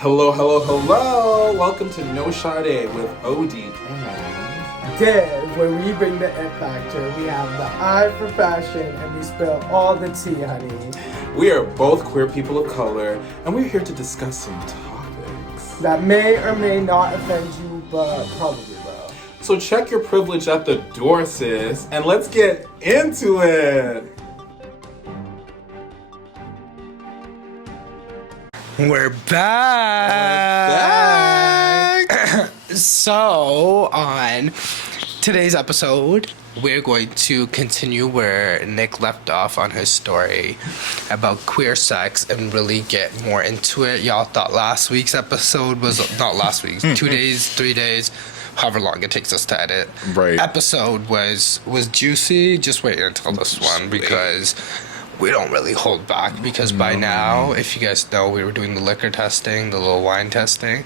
Hello, hello, hello! Welcome to No Shadé with Odie and Dev, where we bring the it factor. We have the eye for fashion and we spill all the tea, honey. we are both queer people of color, and we're here to discuss some topics That may or may not offend you, but probably will. So check your privilege at the door, sis, and let's get into it! We're back. So, on today's episode, we're going to continue where Nick left off on his story about queer sex and really get more into it. Y'all thought last week's episode was not last week's, 2 days, 3 days, however long it takes us to edit. Right. Episode was juicy. Just wait until this one because we don't really hold back, because by now, if you guys know, we were doing the liquor testing, the little wine testing.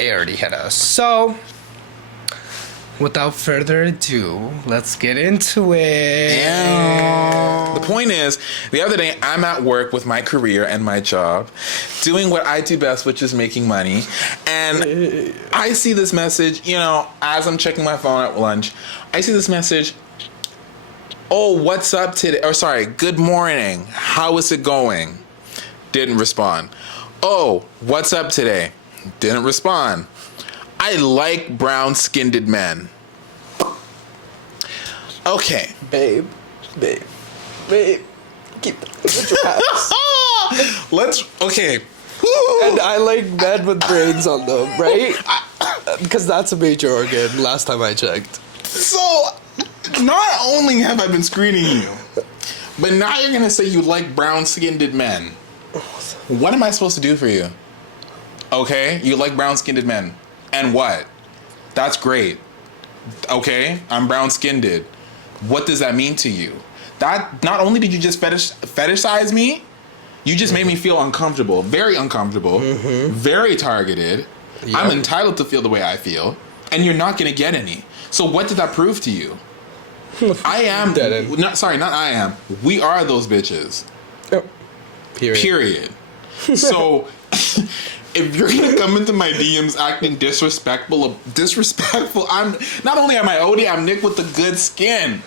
It already hit us. So, without further ado, let's get into it. The point is, the other day, I'm at work with my career and my job, doing what I do best, which is making money. And I see this message, as I'm checking my phone at lunch, I see this message. Oh, what's up today? Or sorry, good morning. How is it going? Didn't respond. Oh, what's up today? Didn't respond. I like brown-skinned men. Okay. Babe. Keep your hats. Okay. And I like men with brains on them, right? Because that's a major organ, last time I checked. So, not only have I been screening you, but now you're going to say you like brown-skinned men. What am I supposed to do for you? Okay, you like brown-skinned men. And what? That's great. Okay, I'm brown-skinned. What does that mean to you? That not only did you just fetishize me, you just made me feel uncomfortable. Very uncomfortable. Mm-hmm. Very targeted. Yep. I'm entitled to feel the way I feel. And you're not going to get any. So what did that prove to you? I am. Not I am. We are those bitches. Oh. Period. So, if you're gonna come into my DMs acting disrespectful, I'm not only am I Odie, I'm Nick with the good skin.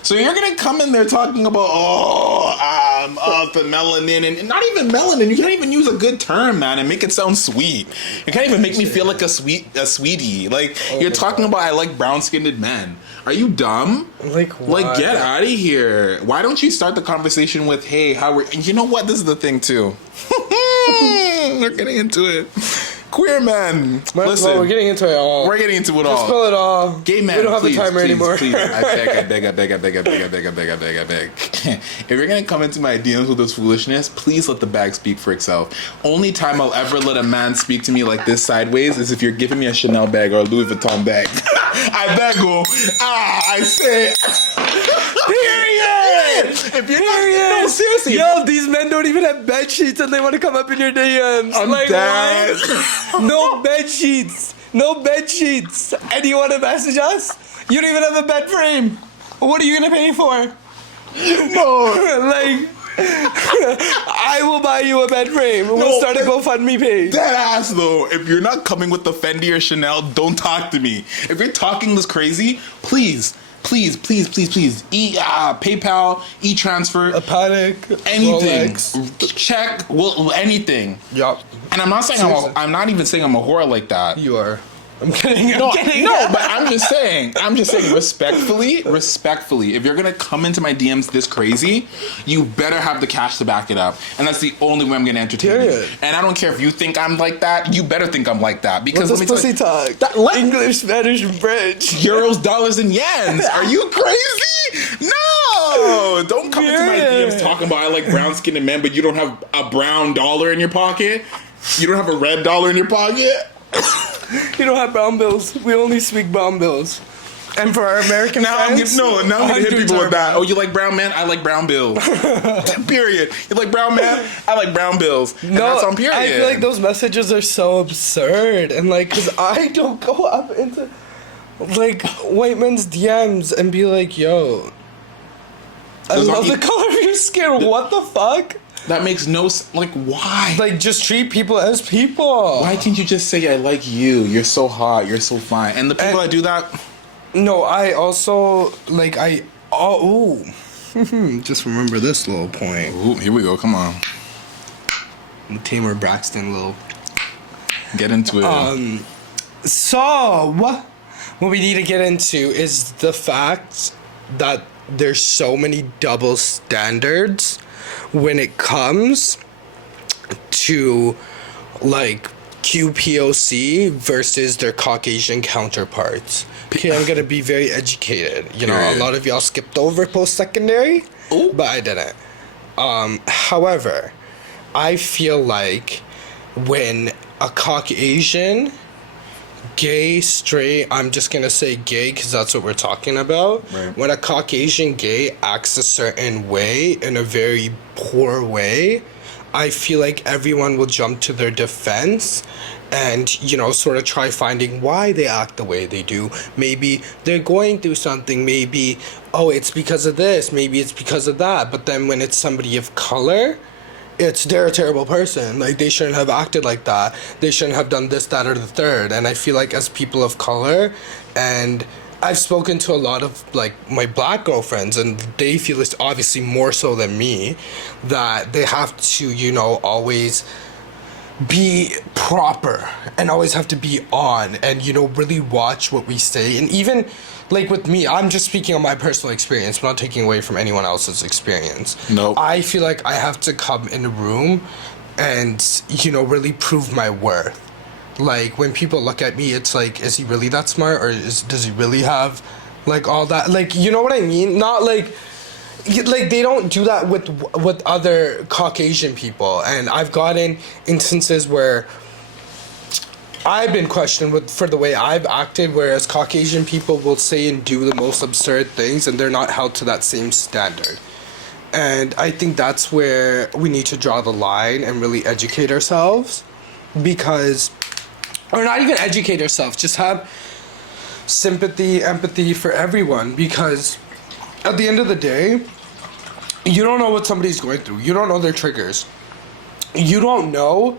So you're gonna come in there talking about I'm up and melanin, and not even melanin. You can't even use a good term, man, and make it sound sweet. You can't even make me feel like a sweetie. Like you're talking about I like brown-skinned men. Are you dumb? Like what? Like get out of here. Why don't you start the conversation with, hey, how are you know what? This is the thing too. We're getting into it. Queer men. Listen. Well, we're getting into it all. We're getting into it all. Just spill it all. Gay men, we don't have please, the timer anymore. Please. I beg. If you're gonna come into my DMs with this foolishness, please let the bag speak for itself. Only time I'll ever let a man speak to me like this sideways is if you're giving me a Chanel bag or a Louis Vuitton bag. I beg you. I say. Period. If you're not, no, seriously. Yo, these men don't even have bed sheets and they want to come up in your DMs. I'm like, dead. What? No bed sheets. No bed sheets. And you want to message us? You don't even have a bed frame. What are you going to pay for? No. I will buy you a bed frame. We'll start a GoFundMe page. That ass though. If you're not coming with the Fendi or Chanel, don't talk to me. If you're talking this crazy, please. PayPal, e-transfer, A panic, anything. Rolex. Check, anything. Yup. And I'm not saying I'm not even saying I'm a whore like that. You are. I'm kidding. No, but I'm just saying respectfully, if you're gonna come into my DMs this crazy, you better have the cash to back it up. And that's the only way I'm gonna entertain you. And I don't care if you think I'm like that, you better think I'm like that. Because What's this pussy talk? English, Spanish, and French. Euros, dollars, and yens. Are you crazy? No! Don't come into my DMs talking about I like brown-skinned men, but you don't have a brown dollar in your pocket? You don't have a red dollar in your pocket? You don't have brown bills. We only speak brown bills. And for our American friends, I'm gonna hit people with that. Oh, you like brown men? I like brown bills. Period. You like brown men? I like brown bills. And that's on period. I feel like those messages are so absurd. And like, cause I don't go up into like white men's DMs and be like, yo, I love the color of your skin. What the fuck? That makes no sense. Like, why? Like, just treat people as people. Why can't you just say, I like you, you're so hot, you're so fine? And the people that do that... No, I also, like, just remember this little point. Ooh, here we go, come on. Tamer Braxton little... Get into it. So, what we need to get into is the fact that there's so many double standards when it comes to, like, QPOC versus their Caucasian counterparts. Okay, I'm gonna be very educated. You know, a lot of y'all skipped over post-secondary, but I didn't. However, I feel like when a Caucasian, gay, straight, I'm just gonna say gay because that's what we're talking about. Right. When a Caucasian gay acts a certain way, in a very poor way, I feel like everyone will jump to their defense and, you know, sort of try finding why they act the way they do. Maybe they're going through something. Maybe, oh, it's because of this. Maybe it's because of that. But then when it's somebody of color, they're a terrible person. Like, they shouldn't have acted like that. They shouldn't have done this, that, or the third. And I feel like as people of color, and I've spoken to a lot of, like, my black girlfriends, and they feel it's obviously more so than me, that they have to, you know, always be proper and always have to be on and, you know, really watch what we say. And even, like, with me, I'm just speaking on my personal experience. I'm not taking away from anyone else's experience. No. I feel like I have to come in a room and, you know, really prove my worth. Like, when people look at me, it's like, is he really that smart? Or does he really have, like, all that? Like, you know what I mean? Not like they don't do that with other Caucasian people. And I've gotten instances where I've been questioned for the way I've acted, whereas Caucasian people will say and do the most absurd things and they're not held to that same standard. And I think that's where we need to draw the line and really educate ourselves, because, or not even educate ourselves, just have sympathy, empathy for everyone, because at the end of the day, you don't know what somebody's going through. You don't know their triggers. You don't know,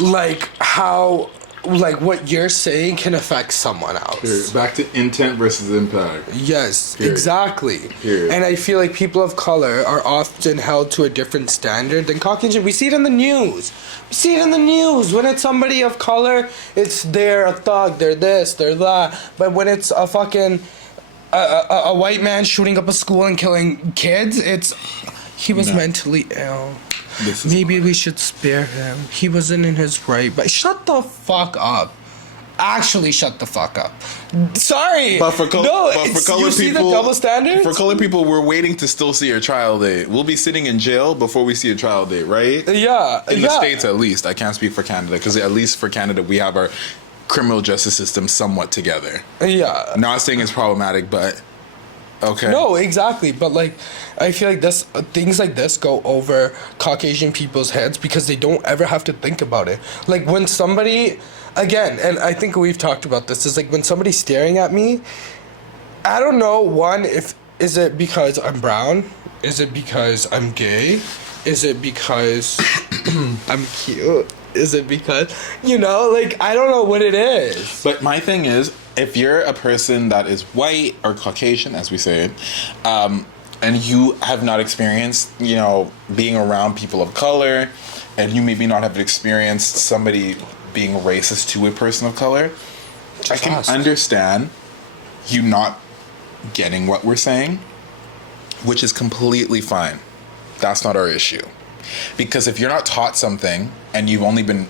like, how, like, what you're saying can affect someone else. Period. Back to intent versus impact. Yes, Period. exactly. Period. And I feel like people of color are often held to a different standard than Caucasian. We see it in the news. We see it in the news. When it's somebody of color, it's they're a thug, they're this, they're that. But when it's a fucking a white man shooting up a school and killing kids, he was mentally ill. Maybe we should spare him. He wasn't in his right. But shut the fuck up. Actually, shut the fuck up. Sorry. But for colored you see people, the double standards? For colored people, we're waiting to still see your trial date. We'll be sitting in jail before we see a trial date, right? Yeah. In the States, at least. I can't speak for Canada, because at least for Canada, we have our criminal justice system somewhat together. Yeah. Not saying it's problematic, but okay. No, exactly. But, like, I feel like things like this go over Caucasian people's heads because they don't ever have to think about it. Like, when somebody, again, and I think we've talked about this, is like when somebody's staring at me, I don't know, is it because I'm brown? Is it because I'm gay? Is it because I'm cute? Is it because, you know, like, I don't know what it is. But my thing is, if you're a person that is white or Caucasian, as we say it, and you have not experienced, you know, being around people of color, and you maybe not have experienced somebody being racist to a person of color, I can understand you not getting what we're saying, which is completely fine. That's not our issue. Because if you're not taught something and you've only been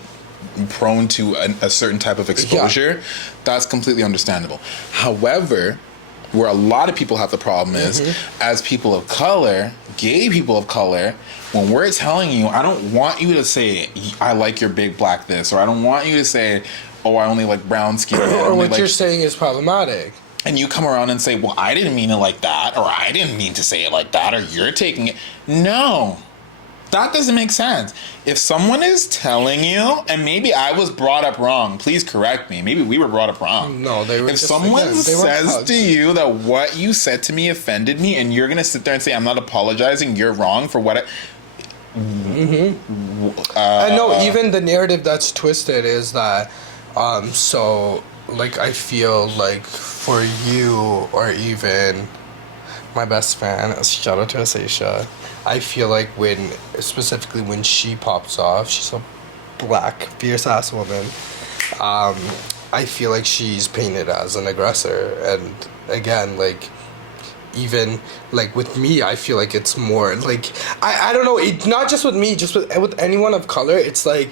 prone to a certain type of exposure, that's completely understandable. However, where a lot of people have the problem is, as people of color, gay people of color, when we're telling you, I don't want you to say, I like your big black this, or I don't want you to say, oh, I only like brown skin. Or what you're saying is problematic. And you come around and say, well, I didn't mean it like that, or I didn't mean to say it like that, or you're taking it. No. That doesn't make sense. If someone is telling you, and maybe I was brought up wrong, please correct me. Maybe we were brought up wrong. No, they were. If someone says to you that what you said to me offended me, and you're gonna sit there and say, I'm not apologizing, you're wrong for what I know even the narrative that's twisted is that, so, like, I feel like for you or even my best friend, shout out to Asasia, I feel like specifically when she pops off, she's a black, fierce ass woman, I feel like she's painted as an aggressor. And again, like, even like with me, I feel like it's more like I don't know, it not just with me, just with anyone of color, it's like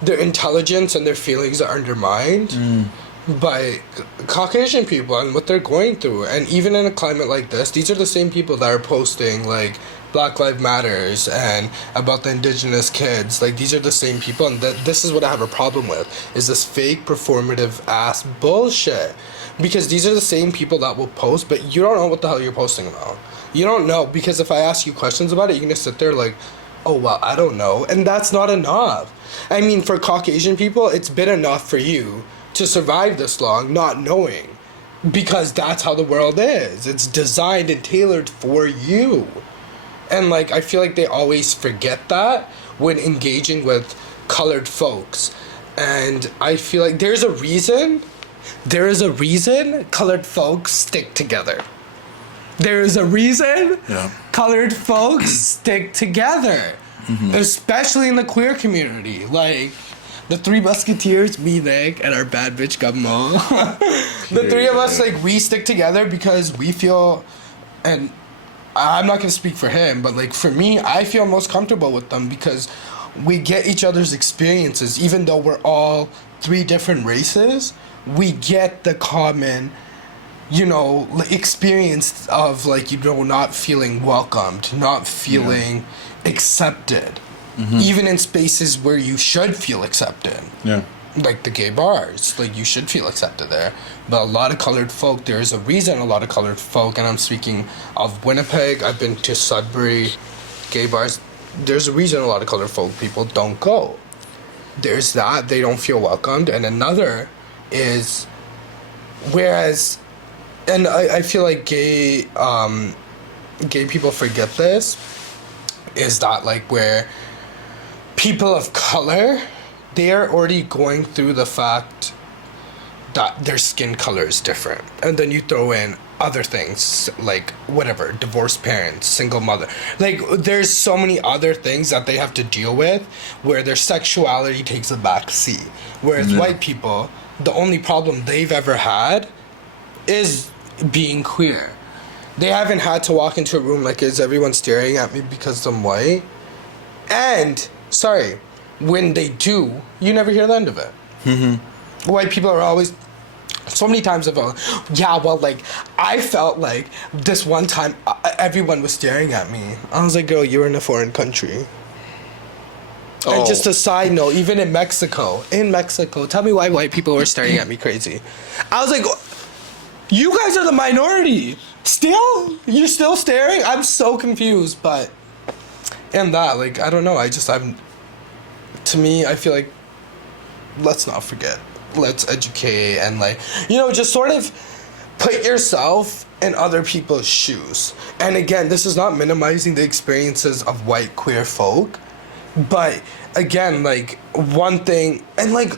their intelligence and their feelings are undermined by Caucasian people and what they're going through. And even in a climate like this, these are the same people that are posting like Black Lives Matters and about the indigenous kids. Like, these are the same people, and this is what I have a problem with, is this fake performative ass bullshit. Because these are the same people that will post, but you don't know what the hell you're posting about. You don't know, because if I ask you questions about it, you're gonna sit there like, oh, well, I don't know. And that's not enough. I mean, for Caucasian people, it's been enough for you to survive this long not knowing. Because that's how the world is. It's designed and tailored for you. And, like, I feel like they always forget that when engaging with colored folks. And I feel like there is a reason colored folks stick together. There is a reason colored folks stick together. Especially in the queer community. Like, the Three Musketeers, me, Nick, and our bad bitch Gummo. The three of us, like, we stick together because we feel, and I'm not going to speak for him, but, like, for me, I feel most comfortable with them because we get each other's experiences. Even though we're all three different races, we get the common, you know, experience of, like, you know, not feeling welcomed, not feeling accepted. Even in spaces where you should feel accepted. Yeah. Like the gay bars, like, you should feel accepted there. But a lot of colored folk, there is a reason a lot of colored folk, and I'm speaking of Winnipeg, I've been to Sudbury gay bars, there's a reason a lot of colored folk people don't go. There's that, they don't feel welcomed. And another is, whereas, and I feel like gay people forget this, is that, like, where people of color, they are already going through the fact that their skin color is different. And then you throw in other things, like, whatever, divorced parents, single mother. Like, there's so many other things that they have to deal with where their sexuality takes a back seat. Whereas white people, the only problem they've ever had is being queer. They haven't had to walk into a room like, is everyone staring at me because I'm white? And, sorry, when they do, you never hear the end of it. White people are always, so many times I've gone, yeah, well, like, I felt like this one time everyone was staring at me. I was like, girl, you're in a foreign country. Oh. And just a side note, even in Mexico, tell me why white people were staring at me crazy. I was like, you guys are the minority. Still? You're still staring? I'm so confused, but... And that, like, I don't know, to me, I feel like, let's not forget. Let's educate and, like, you know, just sort of put yourself in other people's shoes. And again, this is not minimizing the experiences of white queer folk, but again, like, one thing, and, like,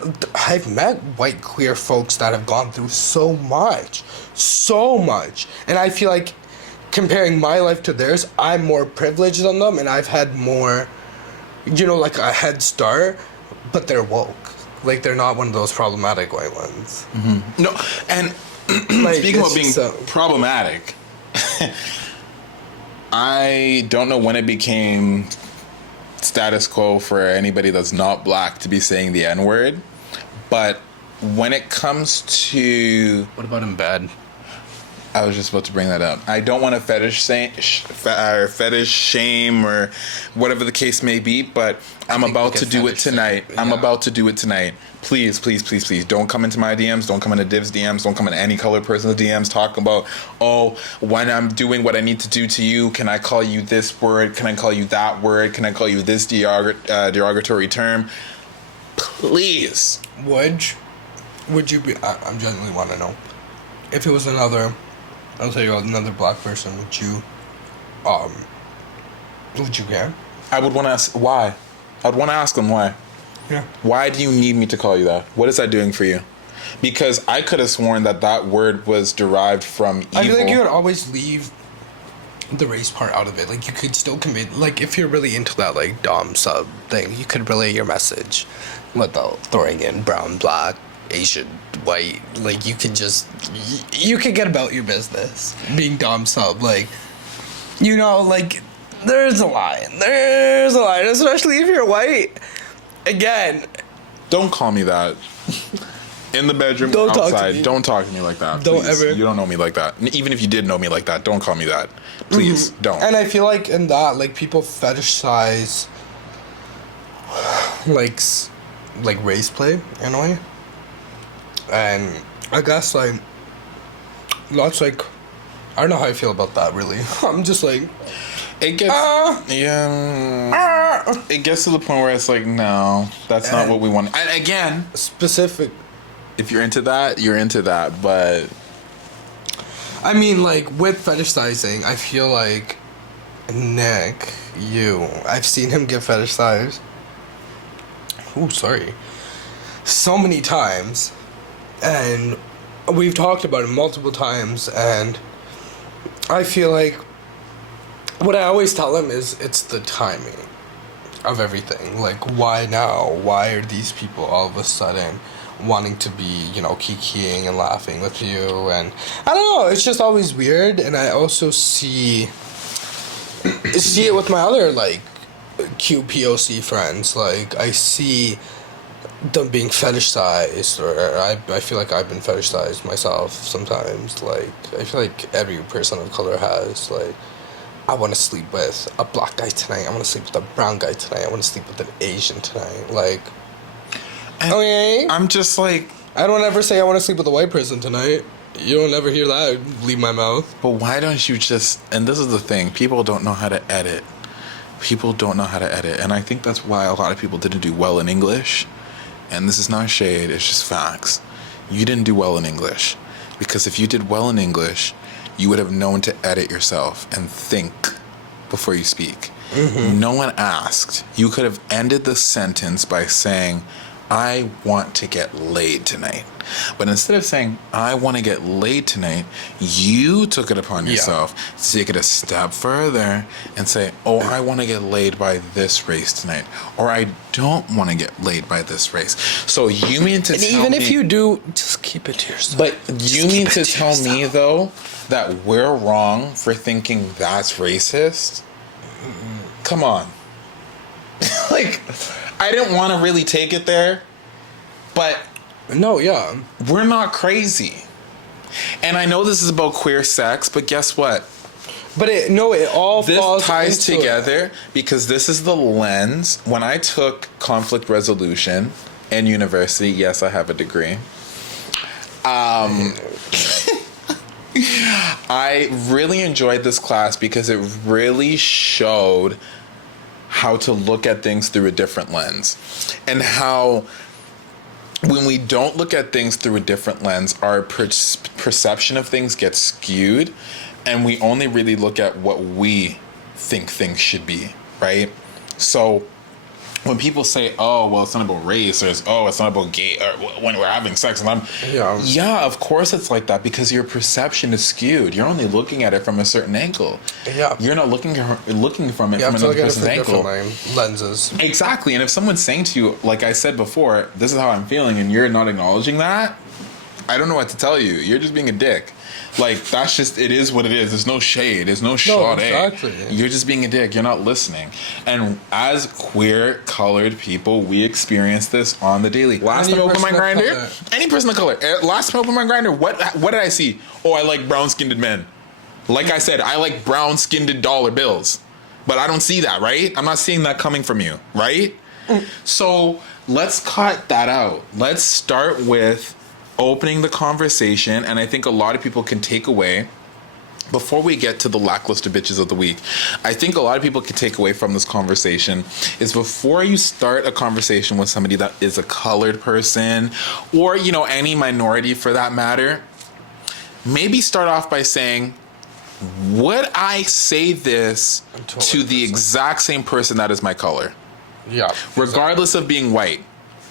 I've met white queer folks that have gone through so much, and I feel like comparing my life to theirs, I'm more privileged than them, and I've had more, you know, like, a head start, but they're woke. Like, they're not one of those problematic white ones. No, and like, speaking about being problematic, I don't know when it became status quo for anybody that's not black to be saying the N-word, but when it comes to... What about in bed? I was just about to bring that up. I don't want to fetish shame or whatever the case may be, but I'm about to do it tonight. I'm about to do it tonight. Please, please, please, please don't come into my DMs. Don't come into Div's DMs. Don't come into any colored person's DMs. Talk about, oh, when I'm doing what I need to do to you, can I call you this word? Can I call you that word? Can I call you this derogatory term? Please. Would you be... I genuinely want to know. If it was another black person, would you care? I would want to ask why. I'd want to ask them why. Yeah. Why do you need me to call you that? What is that doing for you? Because I could have sworn that word was derived from evil. I feel like you would always leave the race part out of it. Like, you could still commit, like, if you're really into that, like, dom sub thing, you could relay your message without throwing in brown, black, Asian, white. Like, you could just, you could get about your business being dom sub. Like, you know, like, there's a line, especially if you're white. Again, don't call me that. In the bedroom, Don't talk to outside, me. don't talk to me like that. Don't please. ever. You don't know me like that. Even if you did know me like that, don't call me that. Please, don't. and I feel like in that, like, people fetishize, like race play in a way. And I guess, like, lots, like, I don't know how I feel about that, really. I'm just like, It gets it gets to the point where it's like, no, that's not what we want. And again, specific. if you're into that, you're into that. But I mean, like, with fetishizing, I feel like Nick, I've seen him get fetishized. Ooh, sorry. So many times. And we've talked about it multiple times. And I feel like what I always tell him is it's the timing of everything. Like, why now? Why are these people all of a sudden wanting to be, you know, kikiing and laughing with you? And I don't know, it's just always weird. And I also see it with my other, like, cute POC friends. Like, I see them being fetishized, or I feel like I've been fetishized myself sometimes. Like, I feel like every person of color has, like, I want to sleep with a black guy tonight. I want to sleep with a brown guy tonight. I want to sleep with an Asian tonight. Like, okay. I'm just like, I don't ever say I want to sleep with a white person tonight. You don't ever hear that leave my mouth. but why don't you just? And this is the thing: people don't know how to edit. People don't know how to edit, and I think that's why a lot of people didn't do well in English. And this is not shade; it's just facts. You didn't do well in English, because if you did well in English, you would have known to edit yourself and think before you speak. Mm-hmm. No one asked. You could have ended the sentence by saying, I want to get laid tonight. But instead of saying, I want to get laid tonight, you took it upon yourself to take it a step further and say, oh, I want to get laid by this race tonight. Or I don't want to get laid by this race. So you mean to tell me... Even if you do, just keep it to yourself. But you mean to tell me, though, that we're wrong for thinking that's racist? Come on. Like, I didn't want to really take it there, but... No, yeah. We're not crazy. And I know this is about queer sex, but guess what? But it all This falls ties into together because this is the lens. When I took conflict resolution in university, yes, I have a degree. I really enjoyed this class because it really showed how to look at things through a different lens, and how when we don't look at things through a different lens, our perception of things gets skewed, and we only really look at what we think things should be, right? So when people say, oh, well, it's not about race, or it's not about gay, or when we're having sex, and yeah, of course it's like that, because your perception is skewed. You're only looking at it from a certain angle. Yeah. You're not looking from it from another person's angle. Lenses. Exactly. And if someone's saying to you, like I said before, this is how I'm feeling, and you're not acknowledging that, I don't know what to tell you. You're just being a dick. Like, that's just, it is what it is. There's no shade. There's no Shadé. Exactly. You're just being a dick. You're not listening. And as queer, colored people, we experience this on the daily. Last time I opened my grinder, any person of color. Last time I opened my grinder, what did I see? Oh, I like brown-skinned men. Like I said, I like brown-skinned dollar bills. But I don't see that, right? I'm not seeing that coming from you, right? So let's cut that out. Let's start with opening the conversation, and I think a lot of people can take away, before we get to the lackluster bitches of the week, I think a lot of people can take away from this conversation is, before you start a conversation with somebody that is a colored person, or, you know, any minority for that matter, maybe start off by saying, would I say this to the 100%. exact same person that is my color? Yeah. Regardless of being white.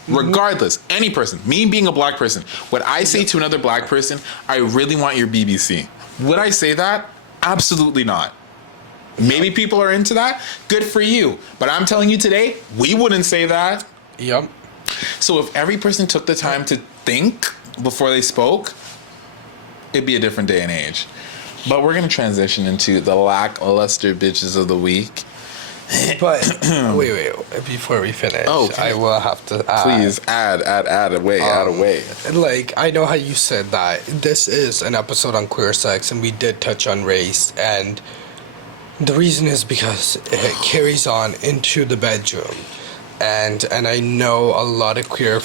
Regardless, any person, me being a black person, would I say to another black person, I really want your BBC? Would I say that? Absolutely not. Maybe people are into that. Good for you. But I'm telling you today, we wouldn't say that. Yep. So if every person took the time to think before they spoke, it'd be a different day and age. But we're going to transition into the lackluster bitches of the week. But wait, before we finish, okay. I will have to add. Please add away. Like, I know how you said that this is an episode on queer sex, and we did touch on race, and the reason is because it carries on into the bedroom, and I know a lot of queer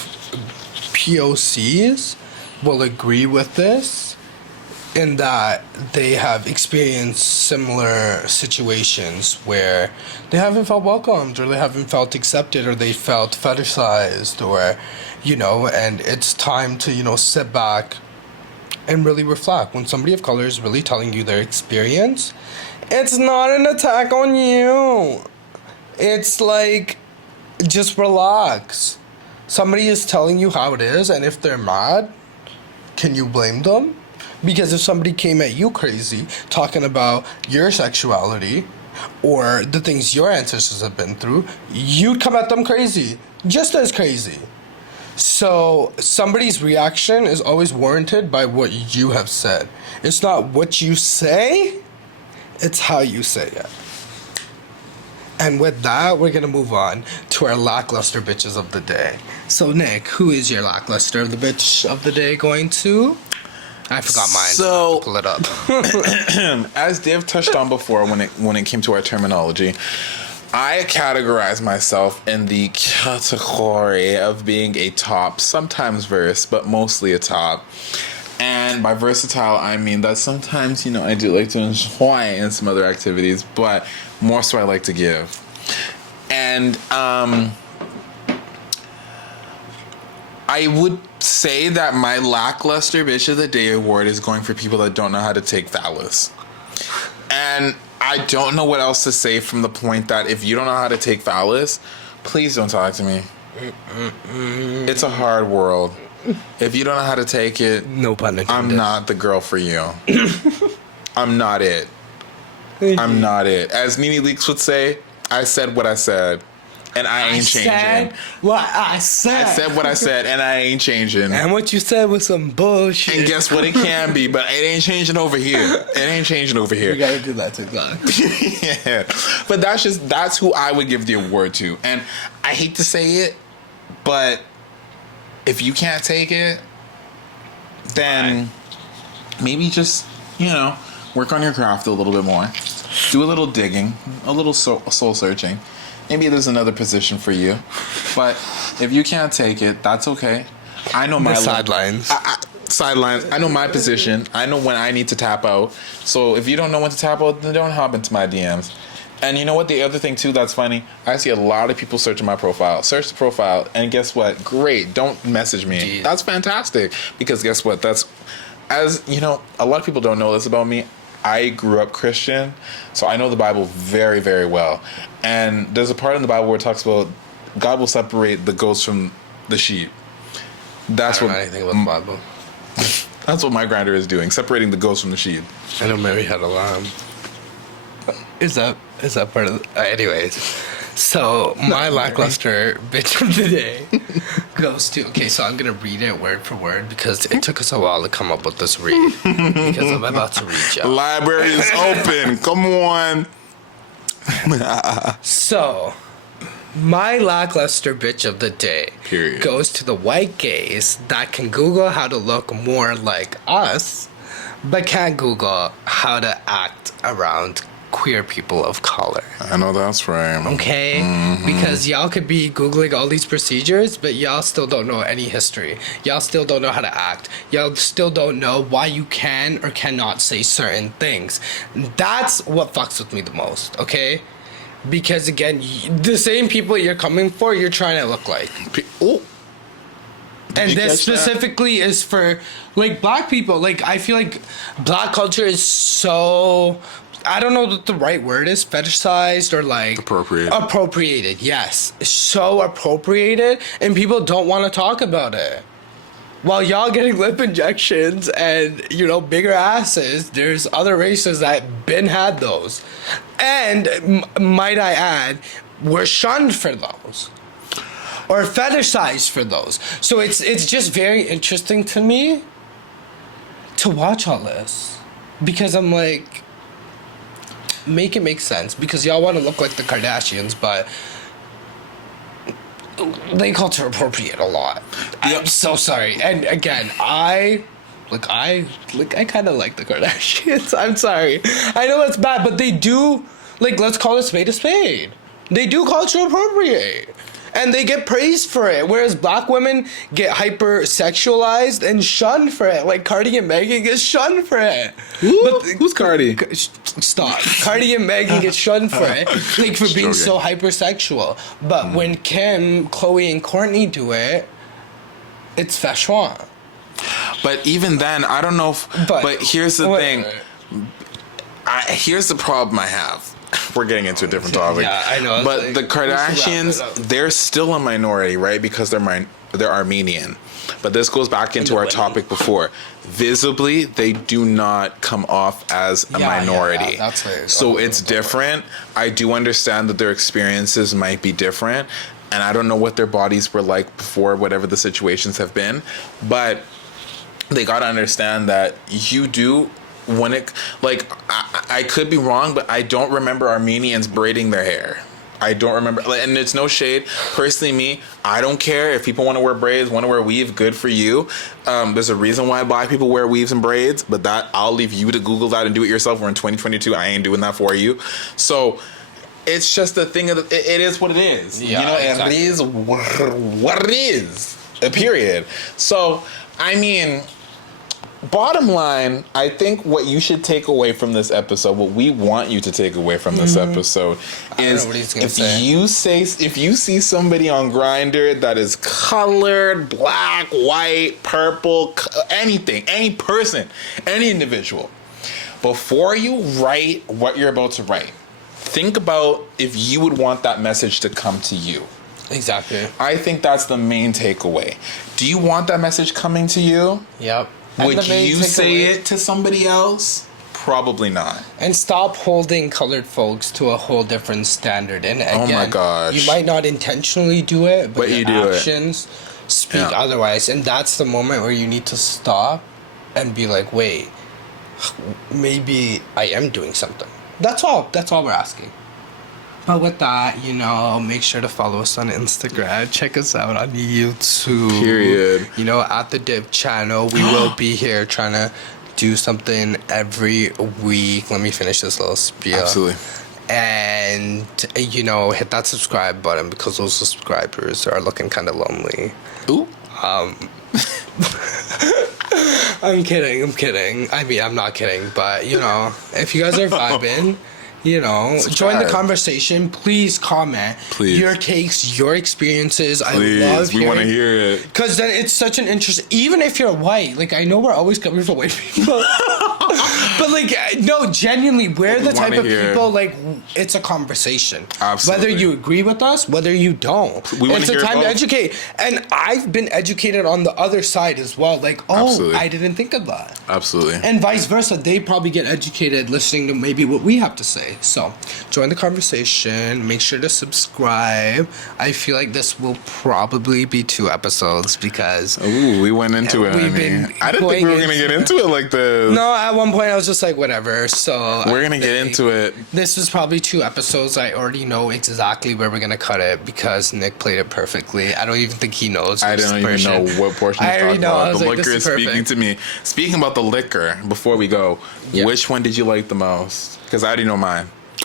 POCs will agree with this, in that they have experienced similar situations where they haven't felt welcomed, or they haven't felt accepted, or they felt fetishized, or, and it's time to, sit back and really reflect. When somebody of color is really telling you their experience, it's not an attack on you. It's like, just relax. Somebody is telling you how it is, and if they're mad, can you blame them? Because if somebody came at you crazy, talking about your sexuality or the things your ancestors have been through, you'd come at them crazy, just as crazy. So somebody's reaction is always warranted by what you have said. It's not what you say, it's how you say it. And with that, we're going to move on to our lackluster bitches of the day. So, Nick, who is your lackluster of the bitch of the day going to? I forgot mine. So I have to pull it up. As Dave touched on before, when it came to our terminology, I categorize myself in the category of being a top, sometimes verse, but mostly a top. And by versatile, I mean that sometimes, I do like to enjoy in some other activities, but more so I like to give. And I would say that my lackluster bitch of the day award is going for people that don't know how to take phallus. And I don't know what else to say from the point that if you don't know how to take phallus, please don't talk to me. It's a hard world. If you don't know how to take it, no pun intended, I'm not the girl for you. I'm not it. I'm not it. As Nene Leakes would say, I said what I said. And I ain't changing. I said what I said. I said what I said, and I ain't changing. And what you said was some bullshit. And guess what? It can be, but it ain't changing over here. It ain't changing over here. You gotta do that TikTok. Yeah. But that's who I would give the award to. And I hate to say it, but if you can't take it, then maybe just, work on your craft a little bit more. Do a little digging, a little soul searching. Maybe there's another position for you. But if you can't take it, that's okay. I know my sidelines. Sidelines. I know my position. I know when I need to tap out. So if you don't know when to tap out, then don't hop into my DMs. And you know what? The other thing too that's funny, I see a lot of people searching my profile. Search the profile, and guess what? Great. Don't message me. Jeez. That's fantastic. Because guess what? A lot of people don't know this about me. I grew up Christian, so I know the Bible very, very well. And there's a part in the Bible where it talks about God will separate the goats from the sheep. That's I don't know anything about the Bible. That's what my grinder is doing, separating the goats from the sheep. I know Mary had a lamb. Is that part of the... anyways. So, my lackluster bitch of the day goes to... Okay, so I'm going to read it word for word because it took us a while to come up with this read. Because I'm about to read you. Library is open. Come on. So, my lackluster bitch of the day Period. Goes to the white gays that can Google how to look more like us, but can't Google how to act around queer people of color. I know that's right. Okay? Mm-hmm. Because y'all could be Googling all these procedures, but y'all still don't know any history. Y'all still don't know how to act. Y'all still don't know why you can or cannot say certain things. That's what fucks with me the most, okay? Because again, the same people you're coming for, you're trying to look like. Oh. And you this catch that? specifically is for like black people. Like I feel like black culture is so, I don't know what the right word is, fetishized or like appropriated. Yes, so appropriated, and people don't want to talk about it. While y'all getting lip injections and, you know, bigger asses, there's other races that been had those. And, might I add, we're shunned for those. Or fetishized for those. So it's just very interesting to me to watch all this. Because I'm like, make it make sense. Because y'all want to look like the Kardashians, but they culture appropriate a lot. I'm so sorry. And again, I kind of like the Kardashians. I'm sorry. I know that's bad, but they do, like, let's call a spade a spade. They do culture appropriate. And they get praised for it, whereas black women get hyper-sexualized and shunned for it. Like Cardi and Megan get shunned for it. Who's Cardi? Stop. Cardi and Megan get shunned for it, like for being so hypersexual. But when Kim, Chloe, and Courtney do it, it's fashion. But even then, I don't know if... But here's the thing. Here's the problem I have. We're getting into a different topic. Yeah, I know. But like, the Kardashians, they're still a minority, right? Because they're Armenian. But this goes back into our topic before. Visibly, they do not come off as a minority. Yeah, that's right. So it's different. I do understand that their experiences might be different. And I don't know what their bodies were like before, whatever the situations have been. But they got to understand that you do... When it, like, I could be wrong, but I don't remember Armenians braiding their hair. I don't remember, and it's no shade. Personally, me, I don't care if people want to wear braids, want to wear weave. Good for you. There's a reason why black people wear weaves and braids, but that I'll leave you to Google that and do it yourself. We're in 2022. I ain't doing that for you. So it's just the thing of it is what it is. Yeah, you know, exactly. it is what it is. Period. So I mean. Bottom line, I think what you should take away from this episode, what we want you to take away from this episode, is if you see somebody on Grindr that is colored, black, white, purple, anything, any person, any individual, before you write what you're about to write, think about if you would want that message to come to you. Exactly. I think that's the main takeaway. Do you want that message coming to you? Yep. Would you say it to somebody else? Probably not. And stop holding colored folks to a whole different standard. And again, oh my gosh, you might not intentionally do it, but your actions speak otherwise. And that's the moment where you need to stop and be like, wait, maybe I am doing something. That's all. That's all we're asking. But with that, you know, make sure to follow us on Instagram. Check us out on YouTube. Period. You know, at the Div channel, we will be here trying to do something every week. Let me finish this little spiel. Absolutely. And, you know, hit that subscribe button because those subscribers are looking kind of lonely. Ooh. I'm kidding. I mean, I'm not kidding. But, you know, if you guys are vibing... You know, join the conversation. Please comment. Please. Your takes, your experiences. Please. I love we want to hear it. Because then it's such an interest. Even if you're white, like, I know we're always coming from white people. But, like, no, genuinely, we're the type of people, like, it's a conversation. Absolutely. Whether you agree with us, whether you don't. It's a time to educate. And I've been educated on the other side as well. Like, oh, I didn't think of that. Absolutely. And vice versa. They probably get educated listening to maybe what we have to say. So, join the conversation. Make sure to subscribe. I feel like this will probably be 2 episodes because... Ooh, we went into it, I didn't think we were going to get into it like this. No, at one point I was just like, whatever. So we're going to get into it. This was probably 2 episodes. I already know exactly where we're going to cut it because Nick played it perfectly. I don't even think he knows. I don't even know what portion he's talking about. The liquor is speaking to me. Speaking about the liquor, before we go, which one did you like the most? Because I already know mine.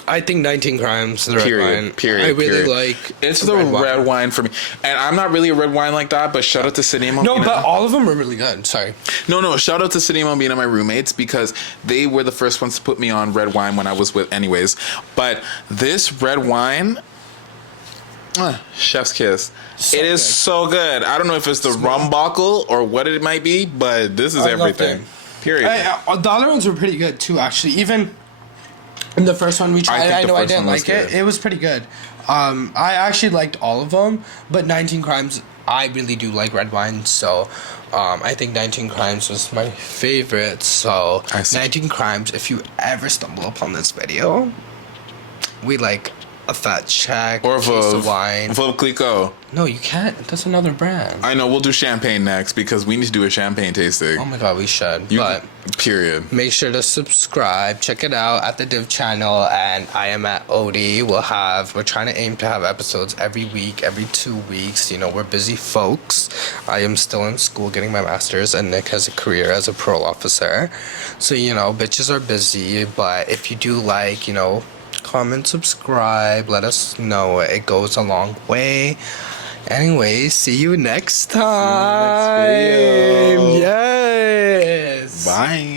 I think 19 Crimes, the red wine. Period. I really like it's the red wine for me. And I'm not really a red wine like that, but shout out to Cinema. No, but all of them are really good. Sorry. No, shout out to Cinema being my roommates because they were the first ones to put me on red wine when I was with anyways. But this red wine, Chef's kiss. So it is good. so good. I don't know if it's the rum buckle or what it might be, but this is I loved everything. Period. The other ones were pretty good too, actually. Even the first one we tried, think I the know I first didn't one was like it. good. It was pretty good. I actually liked all of them, but 19 Crimes, I really do like red wine, so I think 19 Crimes was my favorite. So I see. 19 Crimes, if you ever stumble upon this video, we like a fat check, Or a case of wine. Veuve Clicquot. No, you can't. That's another brand. I know, we'll do champagne next because we need to do a champagne tasting. Oh my god, we should. You- but period. make sure to subscribe. Check it out at the Div channel, and I am at Odie. We're trying to aim to have episodes every week, every 2 weeks. You know, we're busy folks. I am still in school getting my master's, and Nick has a career as a parole officer. So, you know, bitches are busy, but if you do like, you know, comment, subscribe, let us know. It goes a long way. Anyway, see you next time. video. Yes. Bye.